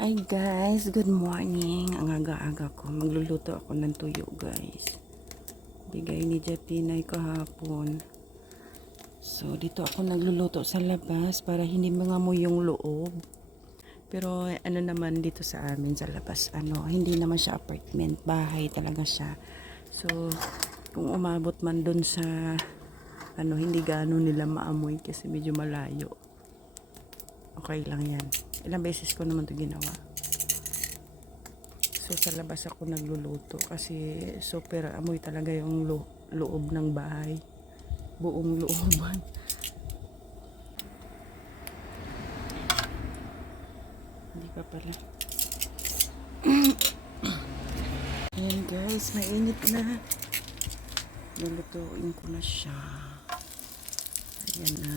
Hi guys, good morning. Ang aga-aga ko. Magluluto ako ng tuyo guys. Bigay ni Japinay kahapon. So dito ako nagluluto sa labas para hindi mangamoy yung loob. Pero ano naman dito sa amin sa labas, hindi naman siya apartment, bahay talaga siya. So kung umabot man dun sa hindi gaano nila maamoy kasi medyo malayo. Okay lang yan. Ilang beses ko naman ito ginawa. So sa labas ako nagluluto kasi super amoy talaga yung loob ng bahay. Buong looban. Hindi pa pala. Ayan guys, mainit na. Lulutuin ko na siya. Ayan na.